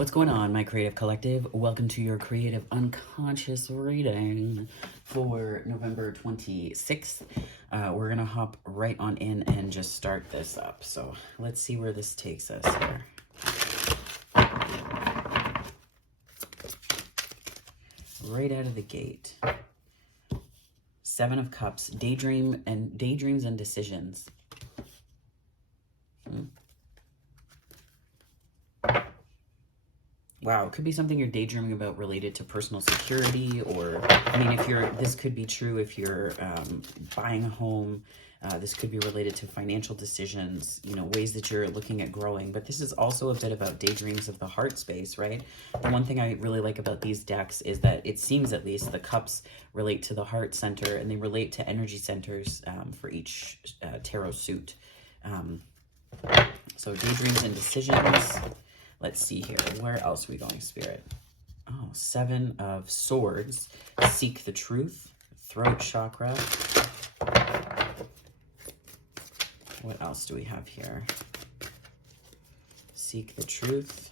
What's going on, my creative collective? Welcome to your creative unconscious reading for November 26th. We're going to hop right on in and just start this up. So let's see where this takes us here. Right out of the gate. Seven of Cups, daydreams and decisions. Wow, it could be something you're daydreaming about related to personal security, or, I mean, this could be true if you're buying a home. This could be related to financial decisions, ways that you're looking at growing. But this is also a bit about daydreams of the heart space, right? The one thing I really like about these decks is that it seems, at least, the cups relate to the heart center, and they relate to energy centers for each tarot suit. So daydreams and decisions. Let's see here. Where else are we going, Spirit? Oh, Seven of Swords. Seek the truth. Throat chakra. What else do we have here? Seek the truth.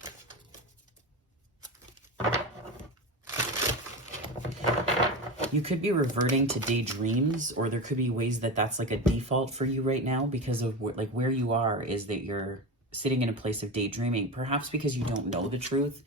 You could be reverting to daydreams, or there could be ways that that's like a default for you right now because of like where you are is that you're sitting in a place of daydreaming, perhaps because you don't know the truth.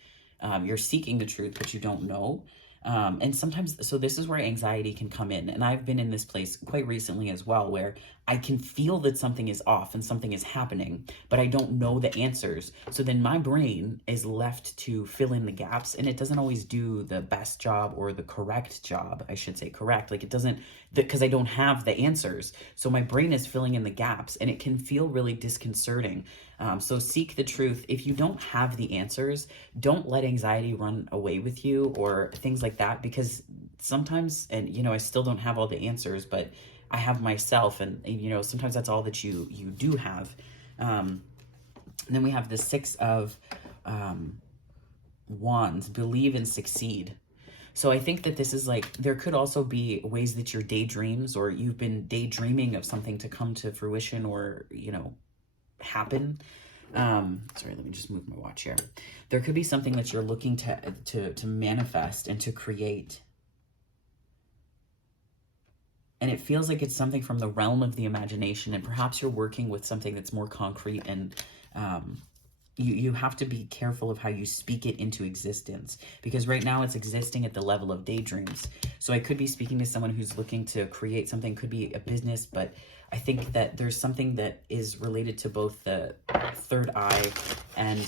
You're seeking the truth, but you don't know. And sometimes, so this is where anxiety can come in. And I've been in this place quite recently as well, where I can feel that something is off and something is happening, but I don't know the answers. So then my brain is left to fill in the gaps, and it doesn't always do the best job, or the correct job, I should say correct. Like it doesn't, because I don't have the answers. So my brain is filling in the gaps, and it can feel really disconcerting. So seek the truth. If you don't have the answers, don't let anxiety run away with you or things like that, because sometimes, and I still don't have all the answers, but I have myself, and sometimes that's all that you do have. And then we have the Six of Wands, believe and succeed. So I think that this is like, there could also be ways that your daydreams, or you've been daydreaming of something to come to fruition, or happen. Sorry, let me just move my watch here. There could be something that you're looking to manifest and to create, and it feels like it's something from the realm of the imagination, and perhaps you're working with something that's more concrete, and you have to be careful of how you speak it into existence, because right now it's existing at the level of daydreams. So I could be speaking to someone who's looking to create something, could be a business, but I think that there's something that is related to both the third eye and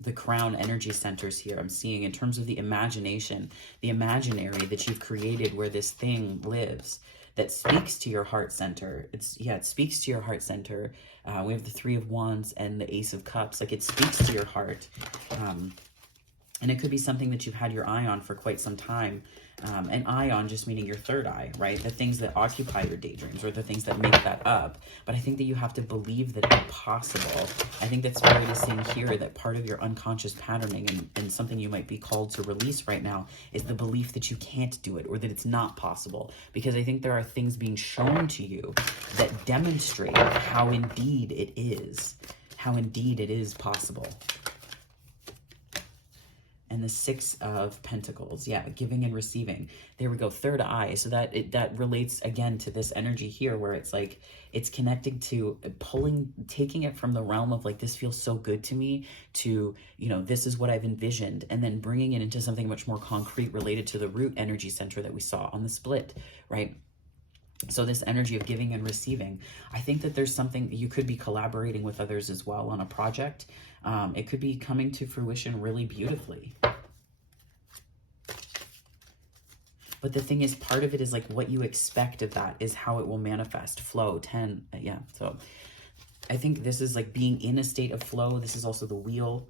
the crown energy centers here. I'm seeing in terms of the imagination, the imaginary that you've created where this thing lives, that speaks to your heart center. It speaks to your heart center. We have the Three of Wands and the Ace of Cups. Like, it speaks to your heart. And it could be something that you've had your eye on for quite some time. An eye on just meaning your third eye, right? The things that occupy your daydreams, or the things that make that up. But I think that you have to believe that it's possible. I think that's what it is saying here, that part of your unconscious patterning and something you might be called to release right now is the belief that you can't do it, or that it's not possible. Because I think there are things being shown to you that demonstrate how indeed it is possible. And the Six of Pentacles, giving and receiving. There we go, third eye. So that relates again to this energy here, where it's like, it's connecting to taking it from the realm of like, this feels so good to me, to, this is what I've envisioned, and then bringing it into something much more concrete related to the root energy center that we saw on the split, right? So this energy of giving and receiving, I think that there's something, you could be collaborating with others as well on a project. It could be coming to fruition really beautifully. But the thing is, part of it is like what you expect of that is how it will manifest. Flow, 10, so I think this is like being in a state of flow. This is also the wheel.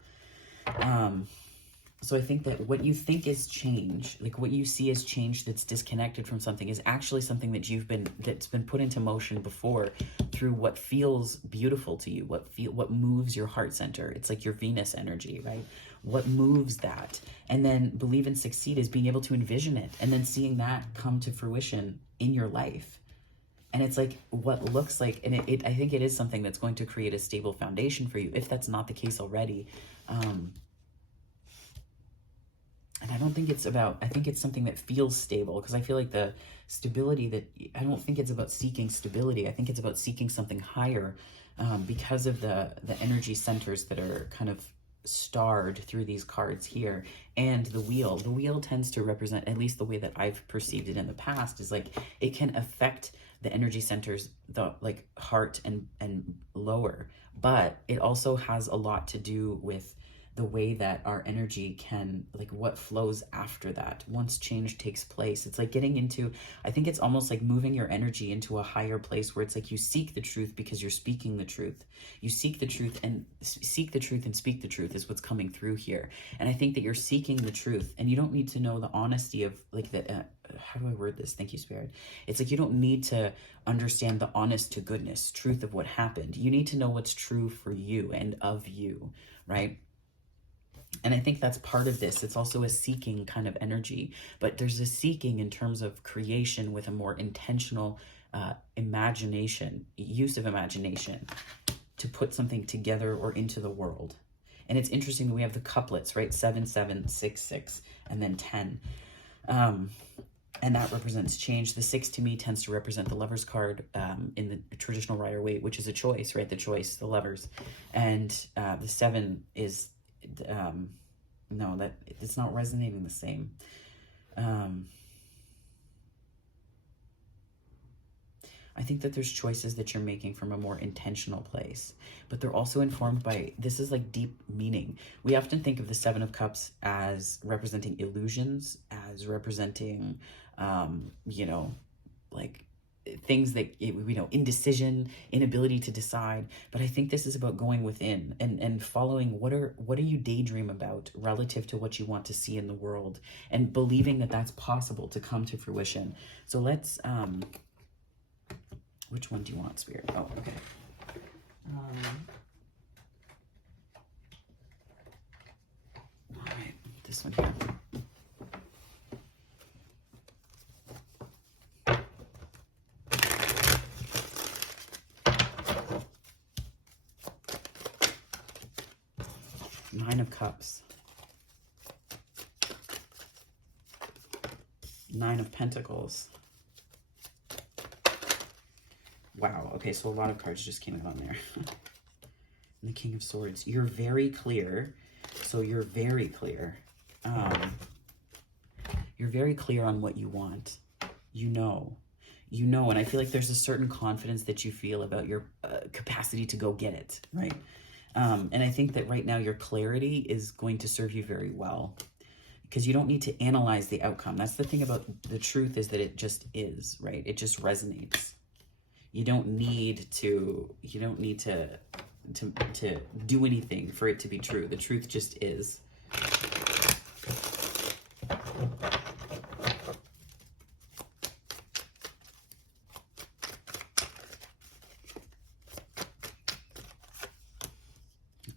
So I think that what you think is change, like what you see as change that's disconnected from something, is actually something that that's been put into motion before through what feels beautiful to you, what moves your heart center. It's like your Venus energy, right? What moves that? And then believe and succeed is being able to envision it and then seeing that come to fruition in your life. And it's like what looks like, and I think it is something that's going to create a stable foundation for you, if that's not the case already. And I don't think it's about, I think it's something that feels stable, because I feel like the stability that, I don't think it's about seeking stability. I think it's about seeking something higher, because of the energy centers that are kind of starred through these cards here. And the wheel tends to represent, at least the way that I've perceived it in the past, is like it can affect the energy centers, the like heart and lower, but it also has a lot to do with the way that our energy can, like what flows after that once change takes place. It's like getting into, I think it's almost like moving your energy into a higher place where it's like you seek the truth because you're speaking the truth. You seek the truth and speak the truth is what's coming through here. And I think that you're seeking the truth, and you don't need to know the honesty of like the how do I word this? Thank you, Spirit. It's like you don't need to understand the honest to goodness truth of what happened. You need to know what's true for you and of you, right? And I think that's part of this. It's also a seeking kind of energy, but there's a seeking in terms of creation with a more intentional imagination, use of imagination to put something together or into the world. And it's interesting that we have the couplets, right? 7, 7, 6, 6, and then 10. And that represents change. The 6 to me tends to represent the Lover's card in the traditional Rider-Waite, which is a choice, right? The choice, the Lovers. And the 7 is no, that it's not resonating the same. I think that there's choices that you're making from a more intentional place, but they're also informed by, this is like deep meaning. We often think of the 7 of Cups as representing illusions, as representing, you know, like things that, you know, indecision, inability to decide. But I think this is about going within and following what do you daydream about relative to what you want to see in the world, and believing that that's possible to come to fruition. So let's which one do you want, Spirit? Oh, okay. All right, this one here. Nine of Cups. 9 of Pentacles. Wow, okay, so a lot of cards just came out on there. And the King of Swords. You're very clear. So you're very clear. You're very clear on what you want. You know, and I feel like there's a certain confidence that you feel about your capacity to go get it, right? And I think that right now your clarity is going to serve you very well, because you don't need to analyze the outcome. That's the thing about the truth, is that it just is, right? It just resonates. You don't need to do anything for it to be true. The truth just is.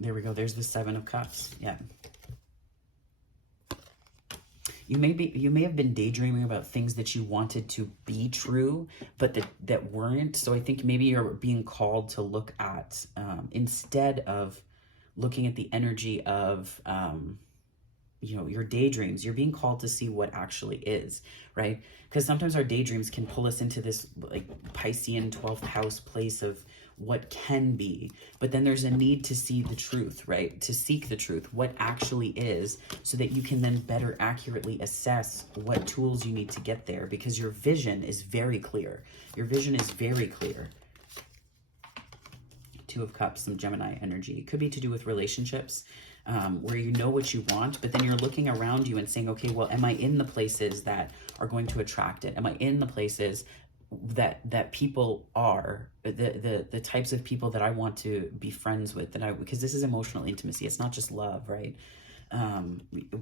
There we go. There's the 7 of Cups. Yeah. You may have been daydreaming about things that you wanted to be true, but that weren't. So I think maybe you're being called to look at, instead of looking at the energy of, you know, your daydreams, you're being called to see what actually is, right? Because sometimes our daydreams can pull us into this like Piscean 12th house place of what can be, but then there's a need to see the truth, right? To seek the truth, what actually is, so that you can then better accurately assess what tools you need to get there, because your vision is very clear. Your vision is very clear. 2 of Cups, some Gemini energy. It could be to do with relationships, where you know what you want, but then you're looking around you and saying, okay, well, am I in the places that are going to attract it? Am I in the places that people are, the types of people that I want to be friends with, because this is emotional intimacy. It's not just love, right?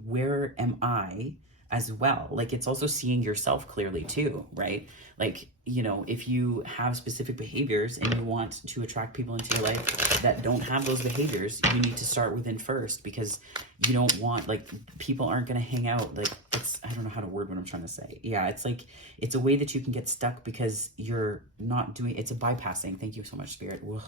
Where am I as well? Like, it's also seeing yourself clearly too, right? Like, you know, if you have specific behaviors and you want to attract people into your life that don't have those behaviors, you need to start within first, because you don't want, like, people aren't going to hang out. Like, it's, I don't know how to word what I'm trying to say. Yeah, it's like, it's a way that you can get stuck because you're not doing, it's a bypassing. Thank you so much, Spirit. Ugh.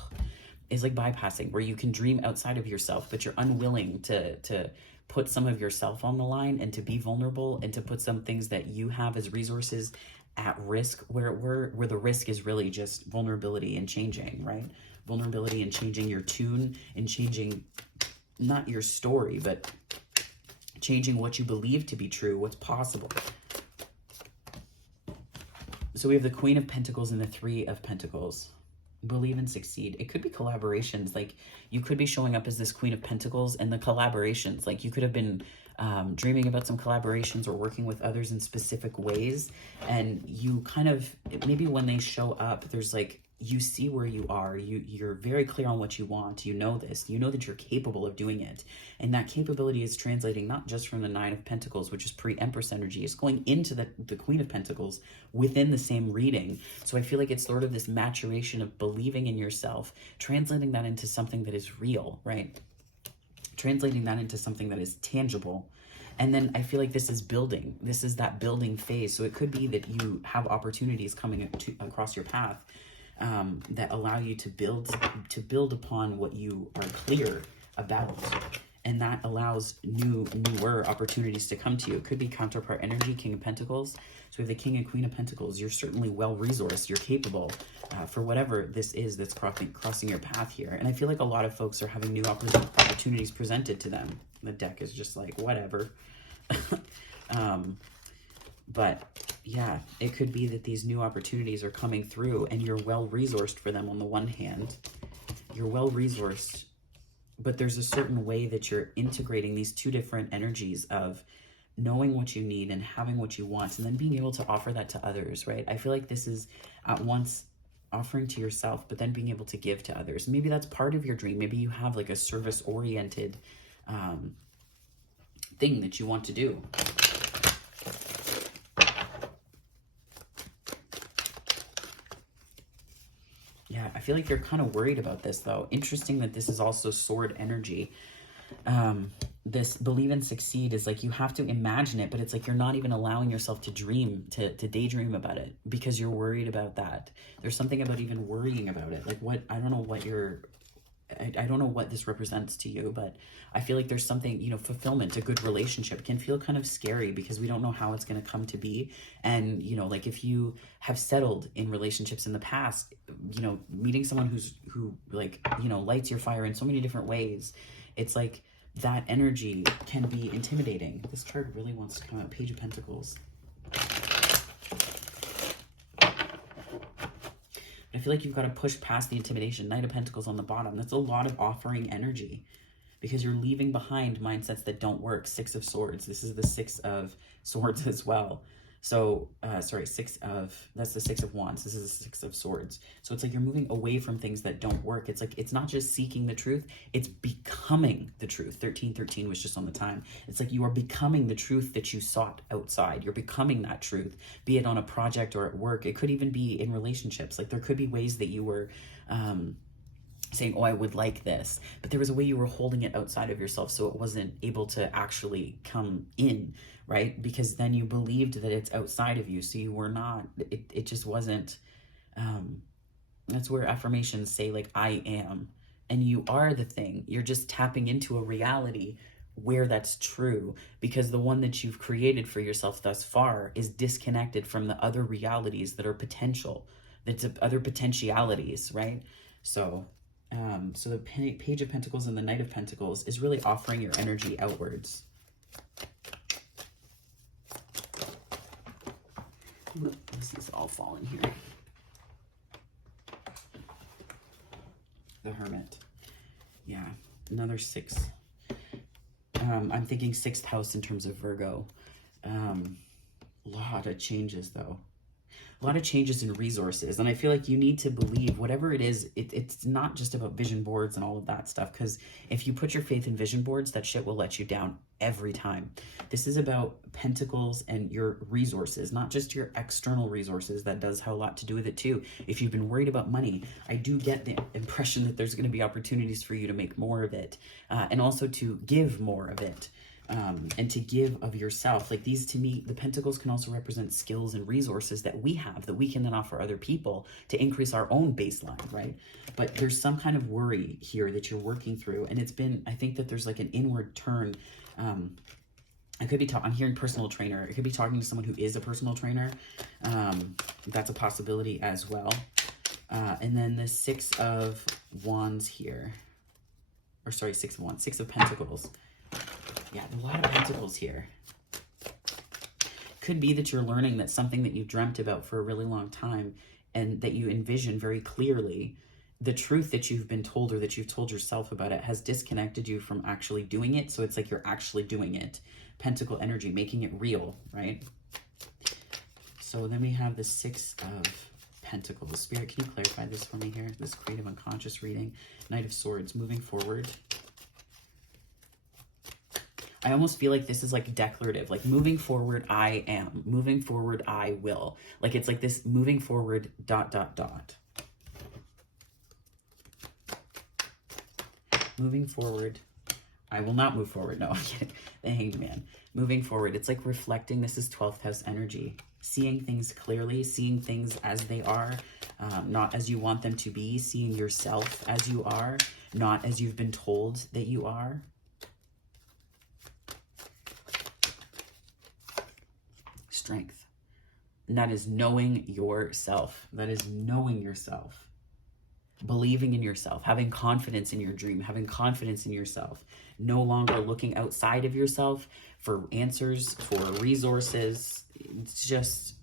It's like bypassing, where you can dream outside of yourself, but you're unwilling to put some of yourself on the line and to be vulnerable and to put some things that you have as resources at risk, where the risk is really just vulnerability and changing, right? Vulnerability and changing your tune and changing not your story, but changing what you believe to be true, what's possible. So we have the Queen of Pentacles and the Three of Pentacles. Believe and succeed. It could be collaborations. Like you could be showing up as this Queen of Pentacles, and the collaborations, like you could have been dreaming about some collaborations or working with others in specific ways. And you kind of, maybe when they show up, there's like, you see where you are, you're very clear on what you want, you know this, you know that you're capable of doing it. And that capability is translating not just from the Nine of Pentacles, which is pre-Empress energy, it's going into the Queen of Pentacles within the same reading. So I feel like it's sort of this maturation of believing in yourself, translating that into something that is real, right? Translating that into something that is tangible. And then I feel like this is building. This is that building phase. So it could be that you have opportunities coming across your path that allow you to build upon what you are clear about, and that allows newer opportunities to come to you. It could be counterpart energy, King of Pentacles. So we have the King and Queen of Pentacles. You're certainly well resourced. You're capable for whatever this is that's crossing your path here. And I feel like a lot of folks are having new opportunities presented to them. The deck is just like whatever. But yeah, it could be that these new opportunities are coming through and you're well resourced for them. On the one hand, you're well resourced, but there's a certain way that you're integrating these two different energies of knowing what you need and having what you want, and then being able to offer that to others, right? I feel like this is at once offering to yourself, but then being able to give to others. Maybe that's part of your dream. Maybe you have like a service-oriented thing that you want to do. Yeah, I feel like you're kind of worried about this, though. Interesting that this is also sword energy. This believe and succeed is like you have to imagine it, but it's like you're not even allowing yourself to dream, to daydream about it because you're worried about that. There's something about even worrying about it. Like what, I don't know what you're, I don't know what this represents to you, but I feel like there's something, you know, fulfillment, a good relationship can feel kind of scary because we don't know how it's going to come to be. And, you know, like if you have settled in relationships in the past, you know, meeting someone who like, you know, lights your fire in so many different ways, it's like that energy can be intimidating. This card really wants to come out. Page of Pentacles. I feel like you've got to push past the intimidation. Knight of Pentacles on the bottom. That's a lot of offering energy because you're leaving behind mindsets that don't work. Six of Swords. This is the Six of Swords as well. So, sorry, that's the Six of Wands. This is the Six of Swords. So it's like you're moving away from things that don't work. It's like, it's not just seeking the truth, it's becoming the truth. 1313 was just on the time. It's like you are becoming the truth that you sought outside. You're becoming that truth, be it on a project or at work. It could even be in relationships. Like there could be ways that you were, saying, oh, I would like this, but there was a way you were holding it outside of yourself so it wasn't able to actually come in, right? Because then you believed that it's outside of you, so you were not, it just wasn't, that's where affirmations say like, I am, and you are the thing. You're just tapping into a reality where that's true, because the one that you've created for yourself thus far is disconnected from the other realities that are potential, that's other potentialities, right? So so the Page of Pentacles and the Knight of Pentacles is really offering your energy outwards. This is all falling here. The Hermit. Yeah, another 6. I'm thinking 6th house in terms of Virgo. Lot of changes though. A lot of changes in resources, and I feel like you need to believe whatever it is, it's not just about vision boards and all of that stuff, because if you put your faith in vision boards, that shit will let you down every time. This is about pentacles and your resources, not just your external resources. That does have a lot to do with it too. If you've been worried about money, I do get the impression that there's going to be opportunities for you to make more of it, and also to give more of it. and to give of yourself. Like these, to me, the pentacles can also represent skills and resources that we have that we can then offer other people to increase our own baseline, right? But there's some kind of worry here that you're working through, and it's been, I think that there's like an inward turn. I could be I'm hearing personal trainer. It could be talking to someone who is a personal trainer. That's a possibility as well. And then the Six of Wands here, or sorry, Six of Wands, Six of Pentacles. Yeah, a lot of pentacles here. Could be that you're learning that something that you dreamt about for a really long time and that you envision very clearly, the truth that you've been told or that you've told yourself about it has disconnected you from actually doing it. So it's like you're actually doing it. Pentacle energy, making it real, right? So then we have the Six of Pentacles. Spirit, can you clarify this for me here? This creative unconscious reading. Knight of Swords, moving forward. I almost feel like this is like declarative, like moving forward, I am. Moving forward, I will. Like it's like this moving forward, ... Moving forward, I will not move forward. No, I'm kidding. The Hanged Man. Moving forward, it's like reflecting. This is 12th house energy. Seeing things clearly, seeing things as they are, not as you want them to be. Seeing yourself as you are, not as you've been told that you are. Strength. And that is knowing yourself. That is knowing yourself. Believing in yourself, having confidence in your dream, having confidence in yourself, no longer looking outside of yourself for answers, for resources. It's just,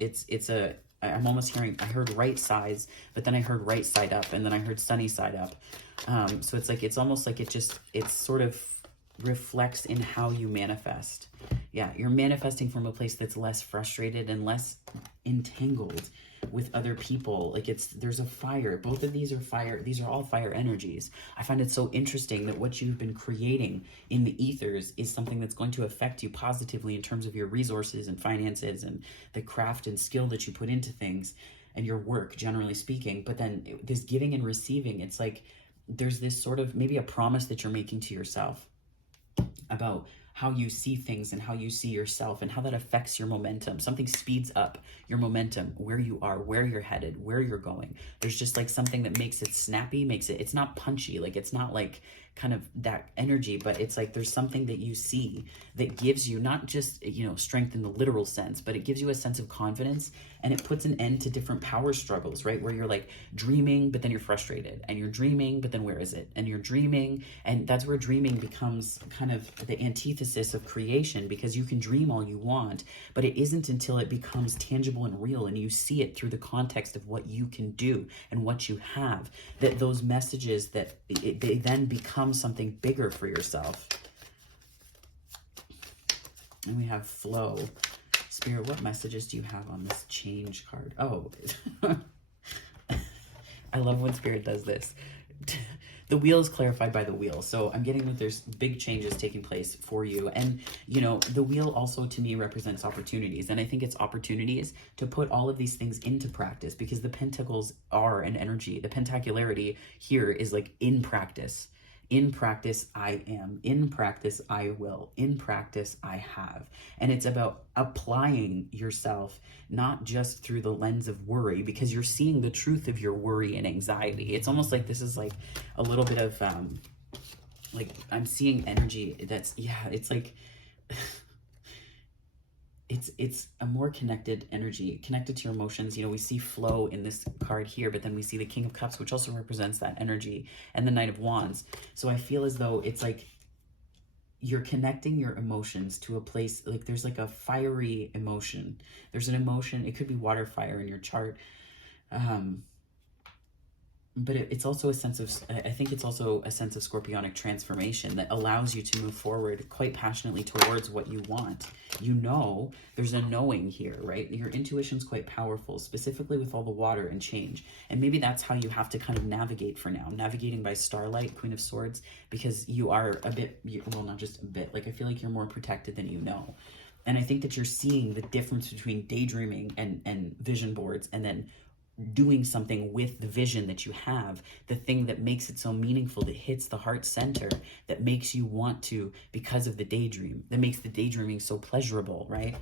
I'm almost hearing, I heard right sides, but then I heard right side up, and then I heard sunny side up. So it's like, it's almost like it sort of reflects in how you manifest. Yeah, you're manifesting from a place that's less frustrated and less entangled with other people. Like there's a fire. Both of these are fire. These are all fire energies. I find it so interesting that what you've been creating in the ethers is something that's going to affect you positively in terms of your resources and finances and the craft and skill that you put into things and your work, generally speaking. But then this giving and receiving, it's like there's this sort of maybe a promise that you're making to yourself about how you see things and how you see yourself and how that affects your momentum. Something speeds up your momentum, where you are, where you're headed, where you're going. There's just like something that makes it snappy, it's not punchy, like it's not like kind of that energy, but it's like there's something that you see that gives you not just, strength in the literal sense, but it gives you a sense of confidence, and it puts an end to different power struggles, right? Where you're like dreaming, but then you're frustrated, and you're dreaming, but then where is it? And you're dreaming, and that's where dreaming becomes kind of the antithesis of creation, because you can dream all you want, but it isn't until it becomes tangible and real, and you see it through the context of what you can do and what you have, that those messages, they then become something bigger for yourself. And we have flow. Spirit, what messages do you have on this change card? Oh, I love when Spirit does this. The wheel is clarified by the wheel. So I'm getting that there's big changes taking place for you. And, the wheel also to me represents opportunities. And I think it's opportunities to put all of these things into practice, because the pentacles are an energy. The pentacularity here is like in practice. In practice, I am. In practice, I will. In practice, I have. And it's about applying yourself, not just through the lens of worry, because you're seeing the truth of your worry and anxiety. It's almost like this is like a little bit of, like I'm seeing energy that's, it's like, it's a more connected energy, connected to your emotions. We see flow in this card here, but then we see the King of Cups, which also represents that energy, and the Knight of Wands. So I feel as though it's like you're connecting your emotions to a place, like there's like a fiery emotion. There's an emotion, it could be water fire in your chart. But it's also a sense of, I think it's also a sense of scorpionic transformation that allows you to move forward quite passionately towards what you want. There's a knowing here, right? Your intuition's quite powerful, specifically with all the water and change. And maybe that's how you have to kind of navigate for now. Navigating by starlight, Queen of Swords, because you are a bit, well, not just a bit, like I feel like you're more protected than you know. And I think that you're seeing the difference between daydreaming and vision boards, and then doing something with the vision that you have, the thing that makes it so meaningful, that hits the heart center, that makes you want to, because of the daydream, that makes the daydreaming so pleasurable, right?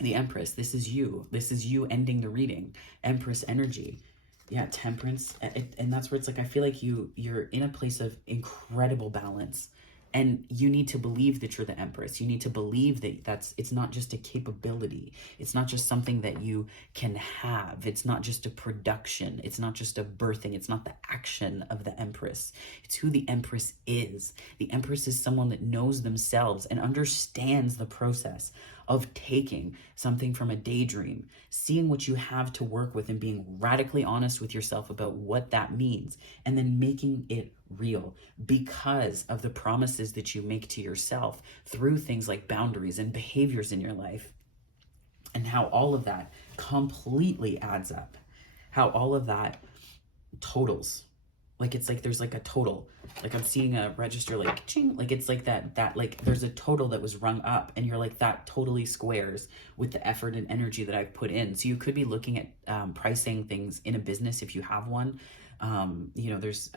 The Empress, this is you. This is you ending the reading. Empress energy. Yeah, Temperance. And that's where it's like, I feel like you're in a place of incredible balance. And you need to believe that you're the Empress. You need to believe that it's not just a capability. It's not just something that you can have. It's not just a production. It's not just a birthing. It's not the action of the Empress. It's who the Empress is. The Empress is someone that knows themselves and understands the process of taking something from a daydream, seeing what you have to work with and being radically honest with yourself about what that means, and then making it real because of the promises that you make to yourself through things like boundaries and behaviors in your life, and how all of that completely adds up, how all of that totals. Like, it's like there's like a total, like I'm seeing a register like ching, like it's like that like there's a total that was rung up, and you're like, that totally squares with the effort and energy that I've put in. So you could be looking at pricing things in a business if you have one. You know, there's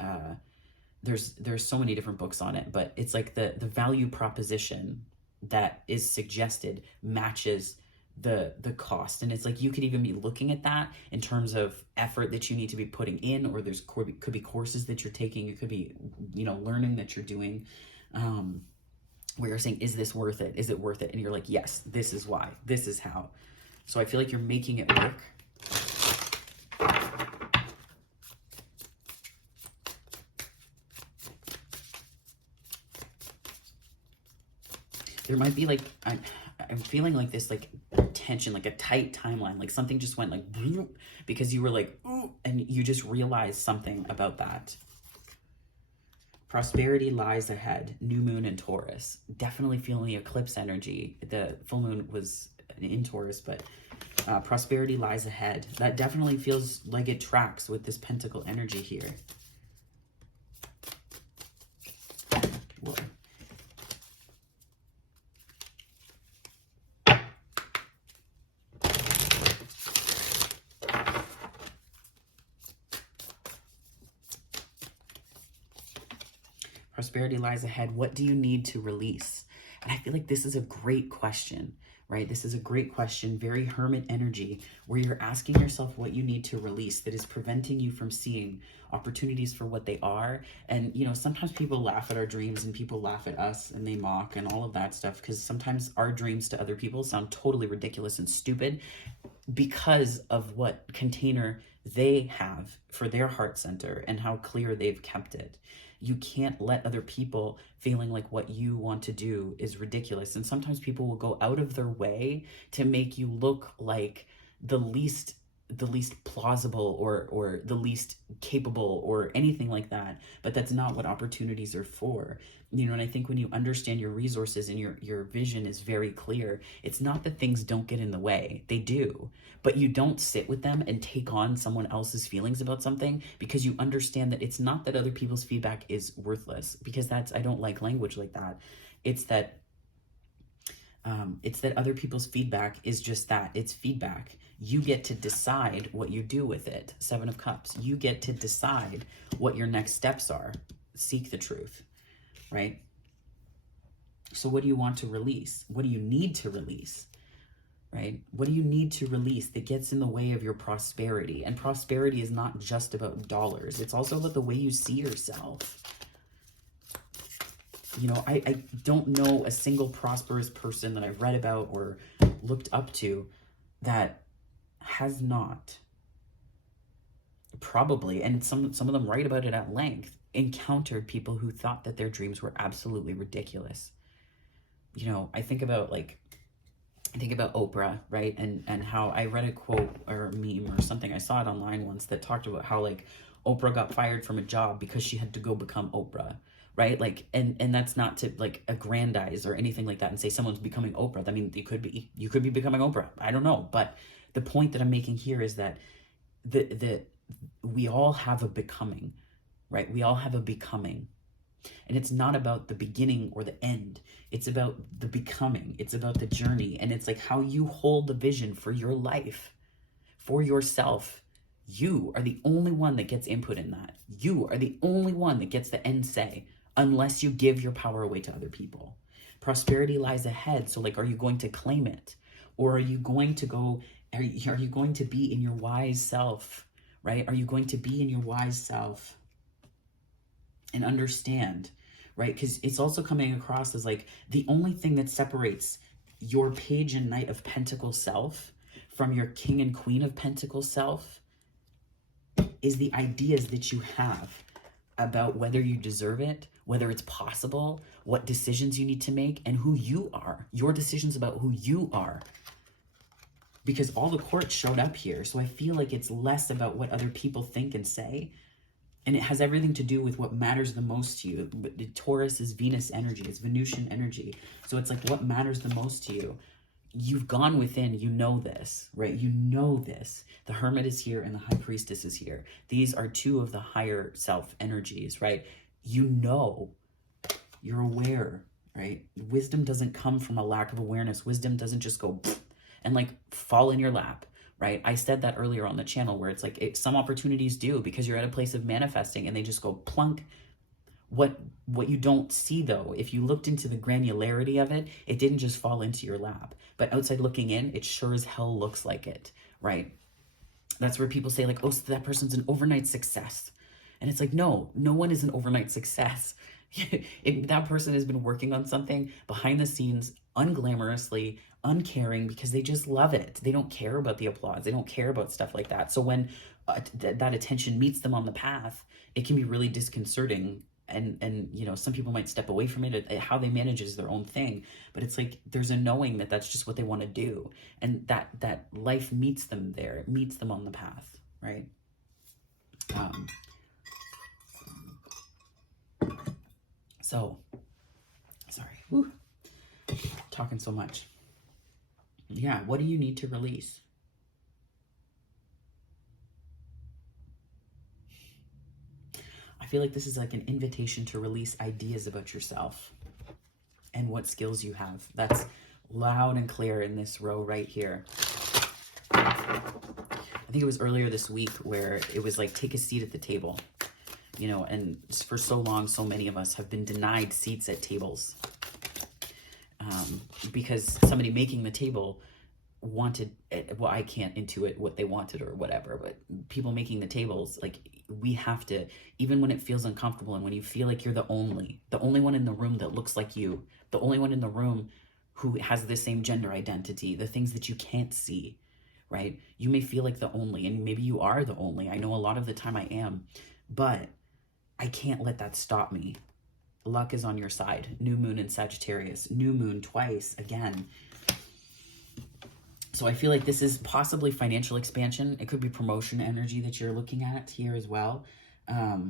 so many different books on it, but it's like the value proposition that is suggested matches the cost. And it's like, you could even be looking at that in terms of effort that you need to be putting in, or there's could be courses that you're taking, you could be, you know, learning that you're doing, where you're saying, is this worth it? Is it worth it? And you're like, yes, this is why, this is how. So I feel like you're making it work. There might be like, I'm feeling like this like tension, like a tight timeline, like something just went like because you were like, ooh, and you just realized something about that. Prosperity lies ahead. New moon in Taurus. Definitely feeling the eclipse energy. The full moon was in Taurus, but prosperity lies ahead. That definitely feels like it tracks with this pentacle energy here. Whoa. Prosperity lies ahead. What do you need to release? And I feel like this is a great question, right? This is a great question, very hermit energy, where you're asking yourself what you need to release that is preventing you from seeing opportunities for what they are. And, you know, sometimes people laugh at our dreams and people laugh at us and they mock and all of that stuff, because sometimes our dreams to other people sound totally ridiculous and stupid because of what container they have for their heart center and how clear they've kept it. You can't let other people feeling like what you want to do is ridiculous. And sometimes people will go out of their way to make you look like the least plausible or the least capable or anything like that. But that's not what opportunities are for. You know, and I think when you understand your resources and your vision is very clear, it's not that things don't get in the way. They do. But you don't sit with them and take on someone else's feelings about something, because you understand that it's not that other people's feedback is worthless, because I don't like language like that. It's that other people's feedback is just that. It's feedback. You get to decide what you do with it. 7 of Cups. You get to decide what your next steps are. Seek the truth, right? So what do you want to release? What do you need to release, right? What do you need to release that gets in the way of your prosperity? And prosperity is not just about dollars. It's also about the way you see yourself. You know, I don't know a single prosperous person that I've read about or looked up to that has not probably, and some of them write about it at length, encountered people who thought that their dreams were absolutely ridiculous. You know, I think about Oprah, right? And how I read a quote or a meme or something, I saw it online once, that talked about how like Oprah got fired from a job because she had to go become Oprah, right? Like, and that's not to like aggrandize or anything like that and say someone's becoming Oprah. I mean, you could be becoming Oprah. I don't know. But the point that I'm making here is that we all have a becoming, right? We all have a becoming. And it's not about the beginning or the end. It's about the becoming. It's about the journey. And it's like how you hold the vision for your life, for yourself. You are the only one that gets input in that. You are the only one that gets the end say, unless you give your power away to other people. Prosperity lies ahead. So like, are you going to claim it? Or are you going to go, are you going to be in your wise self, right? Are you going to be in your wise self and understand, right? Because it's also coming across as like the only thing that separates your Page and Knight of Pentacles self from your King and Queen of Pentacles self is the ideas that you have about whether you deserve it, whether it's possible, what decisions you need to make, and who you are. Your decisions about who you are. Because all the courts showed up here, so I feel like it's less about what other people think and say, and it has everything to do with what matters the most to you. But Taurus is Venus energy, it's Venusian energy, so it's like what matters the most to you. You've gone within, you know this, right? You know this. The Hermit is here and the High Priestess is here. These are two of the higher self energies, right? You know, you're aware, right? Wisdom doesn't come from a lack of awareness. Wisdom doesn't just go and like fall in your lap, right? I said that earlier on the channel where it's like some opportunities do because you're at a place of manifesting and they just go plunk. What you don't see though, if you looked into the granularity of it, it didn't just fall into your lap. But outside looking in, it sure as hell looks like it, right? That's where people say like, oh, so that person's an overnight success. And it's like, no one is an overnight success. That person has been working on something behind the scenes, unglamorously, uncaring, because they just love it. They don't care about the applause. They don't care about stuff like that. So when that attention meets them on the path, it can be really disconcerting. And you know, some people might step away from it. How they manage it is their own thing, but it's like there's a knowing that that's just what they want to do, and that life meets them there. It meets them on the path, right? So sorry, whew, talking so much. Yeah, what do you need to release? I feel like this is like an invitation to release ideas about yourself and what skills you have. That's loud and clear in this row right here. I think it was earlier this week where it was like, take a seat at the table, you know, and for so long, so many of us have been denied seats at tables because somebody making the table wanted it. Well, I can't intuit what they wanted or whatever, but people making the tables, like, we have to, even when it feels uncomfortable and when you feel like you're the only one in the room that looks like you, the only one in the room who has the same gender identity, the things that you can't see, right? You may feel like the only, and maybe you are the only. I know a lot of the time I am, but I can't let that stop me. Luck is on your side. New moon in Sagittarius, new moon twice again. So I feel like this is possibly financial expansion. It could be promotion energy that you're looking at here as well. I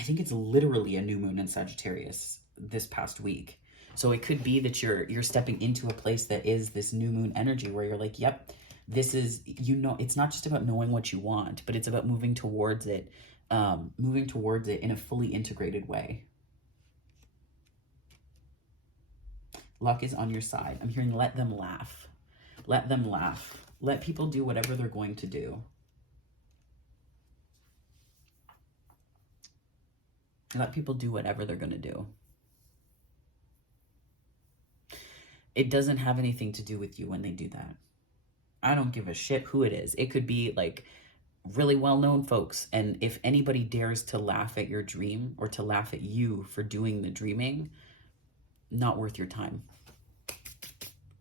think it's literally a new moon in Sagittarius this past week. So it could be that you're stepping into a place that is this new moon energy where you're like, yep, this is, you know, it's not just about knowing what you want, but it's about moving towards it in a fully integrated way. Luck is on your side. I'm hearing let them laugh. Let them laugh. Let people do whatever they're going to do. Let people do whatever they're going to do. It doesn't have anything to do with you when they do that. I don't give a shit who it is. It could be like really well-known folks. And if anybody dares to laugh at your dream or to laugh at you for doing the dreaming, not worth your time.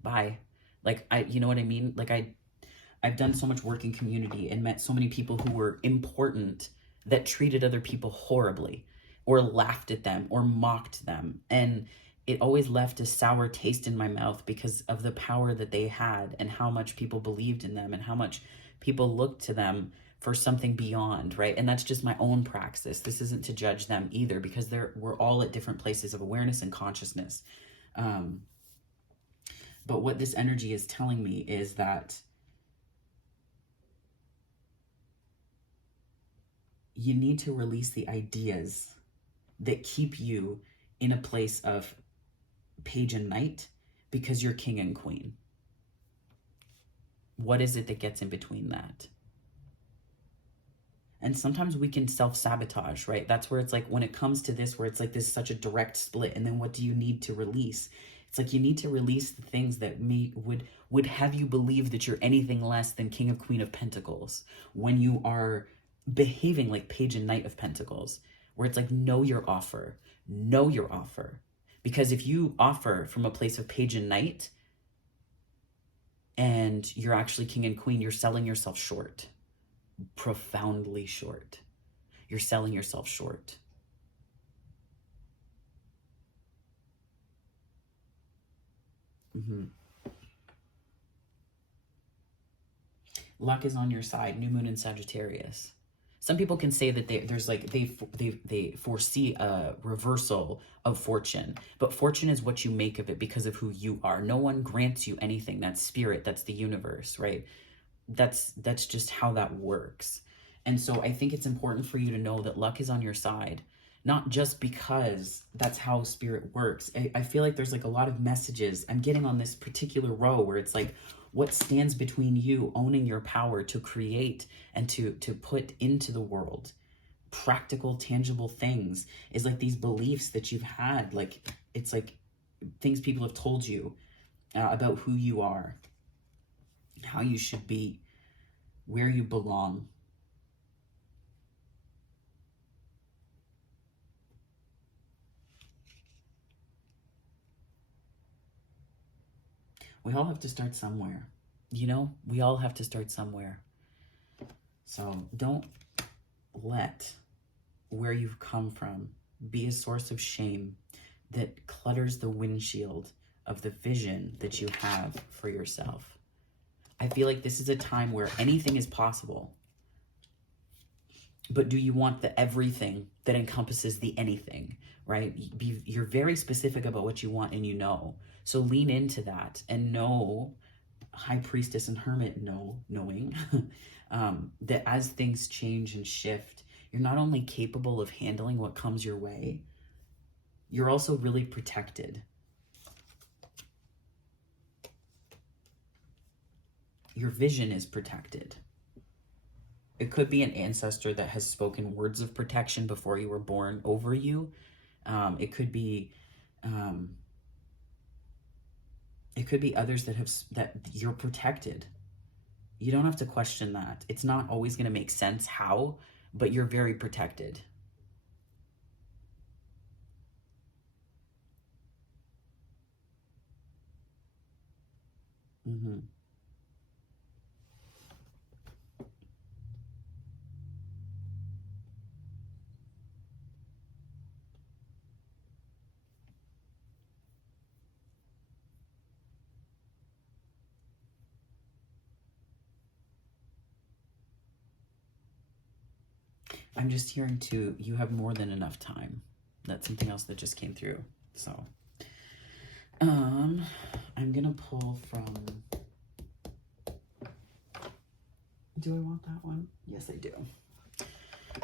Bye. Like, you know what I mean? Like, I've done so much work in community and met so many people who were important that treated other people horribly or laughed at them or mocked them. And it always left a sour taste in my mouth because of the power that they had and how much people believed in them and how much people looked to them for something beyond, right? And that's just my own praxis. This isn't to judge them either because we're all at different places of awareness and consciousness. But what this energy is telling me is that you need to release the ideas that keep you in a place of Page and Knight because you're king and queen. What is it that gets in between that? And sometimes we can self-sabotage, right? That's where it's like, when it comes to this, where it's like this such a direct split, and then what do you need to release? It's like you need to release the things that would have you believe that you're anything less than King of Queen of Pentacles when you are behaving like Page and Knight of Pentacles, where it's like, know your offer. Know your offer. Because if you offer from a place of Page and Knight and you're actually King and Queen, you're selling yourself short. Profoundly short. You're selling yourself short. Luck is on your side. New moon in Sagittarius. Some people can say that they foresee a reversal of fortune, but fortune is what you make of it because of who you are. No one grants you anything. That's spirit. That's the universe, right? That's just how that works. And so I think it's important for you to know that luck is on your side, not just because that's how spirit works. I feel like there's like a lot of messages I'm getting on this particular row where it's like, what stands between you owning your power to create and to put into the world practical, tangible things is like these beliefs that you've had. Like, it's like things people have told you about who you are, how you should be, where you belong. We all have to start somewhere. You know, we all have to start somewhere. So don't let where you've come from be a source of shame that clutters the windshield of the vision that you have for yourself. I feel like this is a time where anything is possible. But do you want the everything that encompasses the anything, right? You're very specific about what you want, and you know. So lean into that and know, High Priestess and Hermit knowing that as things change and shift, you're not only capable of handling what comes your way, you're also really protected. Your vision is protected. It could be an ancestor that has spoken words of protection before you were born over you. It could be others that you're protected. You don't have to question that. It's not always going to make sense how, but you're very protected. I'm just hearing too, you have more than enough time. That's something else that just came through. So, I'm gonna pull from, do I want that one? Yes, I do.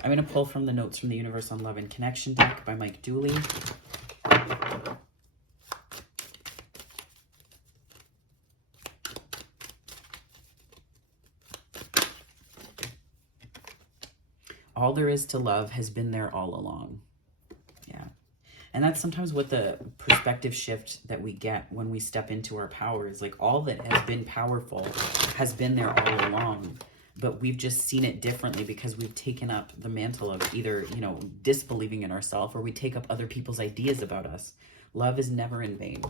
I'm gonna pull from the Notes from the Universe on Love and Connection deck by Mike Dooley. All there is to love has been there all along. Yeah. And that's sometimes what the perspective shift that we get when we step into our power is. Like, all that has been powerful has been there all along, but we've just seen it differently because we've taken up the mantle of either, you know, disbelieving in ourselves, or we take up other people's ideas about us. Love is never in vain.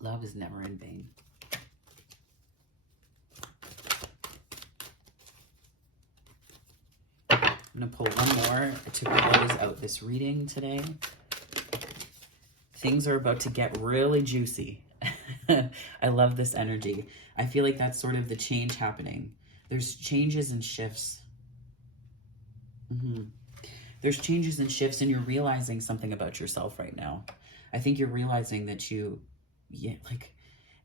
Love is never in vain. I'm going to pull one more to close out this reading today. Things are about to get really juicy. I love this energy. I feel like that's sort of the change happening. There's changes and shifts. There's changes and shifts, and you're realizing something about yourself right now. I think you're realizing that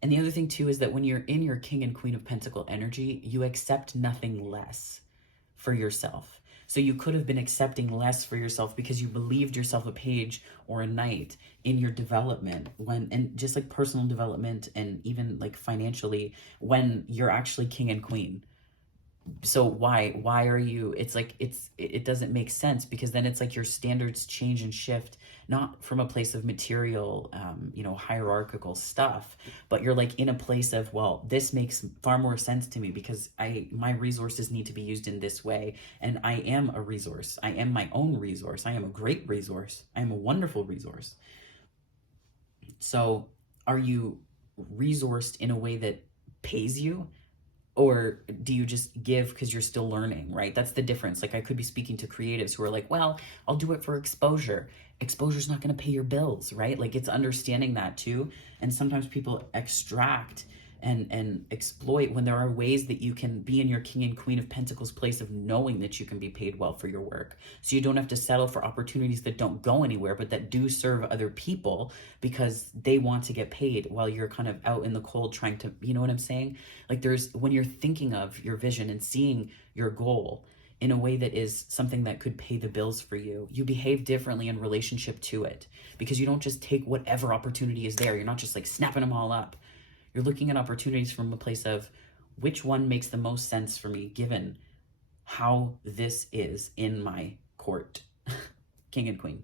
and the other thing too is that when you're in your King and Queen of Pentacle energy, you accept nothing less for yourself. So you could have been accepting less for yourself because you believed yourself a page or a knight in your development, and just like personal development and even like financially, when you're actually king and queen. So why are you, it's like it doesn't make sense, because then it's like your standards change and shift, not from a place of material hierarchical stuff, but you're like in a place of, well, this makes far more sense to me because my resources need to be used in this way, and I am a resource. I am my own resource. I am a great resource. I am a wonderful resource. So are you resourced in a way that pays you? Or do you just give because you're still learning, right? That's the difference. Like, I could be speaking to creatives who are like, well, I'll do it for exposure. Exposure's not going to pay your bills, right? Like, it's understanding that too. And sometimes people extract and exploit when there are ways that you can be in your king and queen of pentacles place of knowing that you can be paid well for your work. So you don't have to settle for opportunities that don't go anywhere, but that do serve other people because they want to get paid while you're kind of out in the cold trying to, you know what I'm saying? Like, when you're thinking of your vision and seeing your goal in a way that is something that could pay the bills for you, you behave differently in relationship to it, because you don't just take whatever opportunity is there. You're not just like snapping them all up. You're looking at opportunities from a place of, which one makes the most sense for me given how this is in my court. King and queen,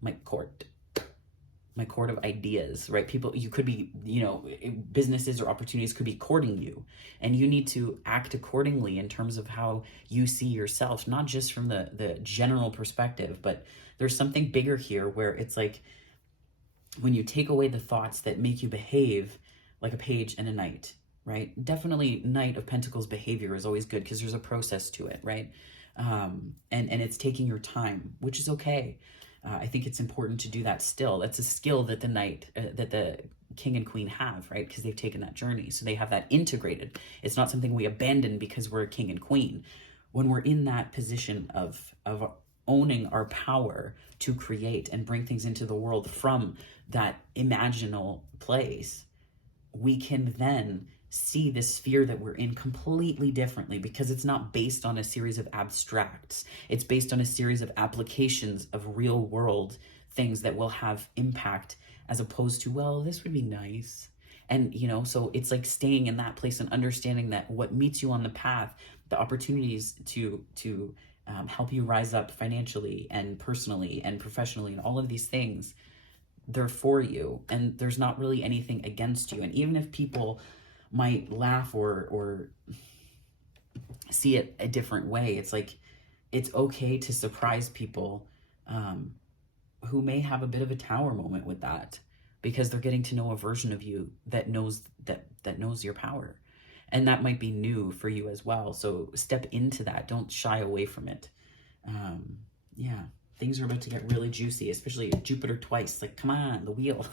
my court of ideas, right? People, you could be, businesses or opportunities could be courting you, and you need to act accordingly in terms of how you see yourself, not just from the general perspective, but there's something bigger here where it's like, when you take away the thoughts that make you behave like a page and a knight, right? Definitely Knight of Pentacles behavior is always good because there's a process to it, right? And it's taking your time, which is okay. I think it's important to do that still. That's a skill that the knight, that the king and queen have, right? Because they've taken that journey. So they have that integrated. It's not something we abandon because we're a king and queen. When we're in that position of owning our power to create and bring things into the world from that imaginal place, we can then see the sphere that we're in completely differently, because it's not based on a series of abstracts. It's based on a series of applications of real world things that will have impact, as opposed to, well, this would be nice. And, so it's like staying in that place and understanding that what meets you on the path, the opportunities to help you rise up financially and personally and professionally and all of these things, they're for you, and there's not really anything against you. And even if people might laugh or see it a different way, it's like, it's okay to surprise people who may have a bit of a tower moment with that, because they're getting to know a version of you that knows that knows your power, and that might be new for you as well. So step into that. Don't shy away from it. Things are about to get really juicy, especially Jupiter twice. Like, come on, the wheel.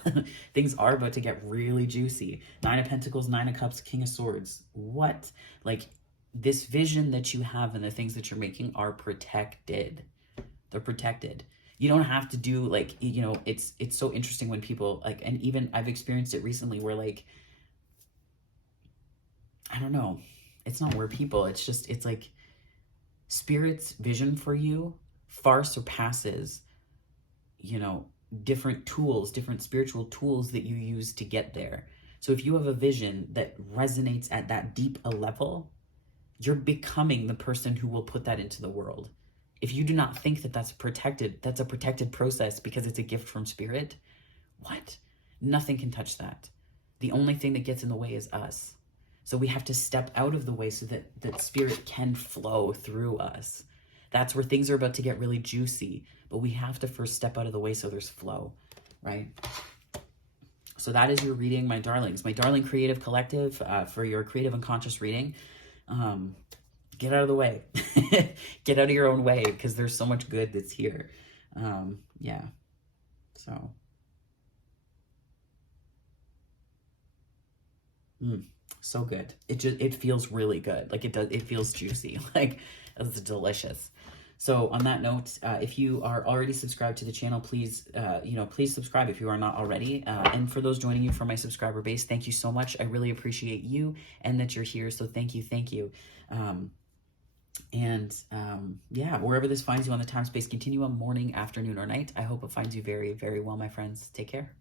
Things are about to get really juicy. 9 of Pentacles, 9 of Cups, King of Swords. What? Like, this vision that you have and the things that you're making are protected. They're protected. You don't have to do, like, it's so interesting when people, like, and even I've experienced it recently where, like, I don't know. It's not where people, it's like Spirit's vision for you far surpasses, different tools, different spiritual tools that you use to get there. So if you have a vision that resonates at that deep a level, you're becoming the person who will put that into the world. If you do not think that that's a protected process because it's a gift from Spirit, what? Nothing can touch that. The only thing that gets in the way is us. So we have to step out of the way so that Spirit can flow through us. That's where things are about to get really juicy, but we have to first step out of the way so there's flow, right? So that is your reading, my darlings. My darling creative collective, for your creative unconscious reading. Get out of the way. Get out of your own way, because there's so much good that's here. So. So good. It feels really good. Like, it feels juicy. Like, it's delicious. So on that note, if you are already subscribed to the channel, please, please subscribe if you are not already. And for those joining you from my subscriber base, thank you so much. I really appreciate you and that you're here. So thank you. And yeah, wherever this finds you on the time space continuum, morning, afternoon, or night, I hope it finds you very, very well, my friends. Take care.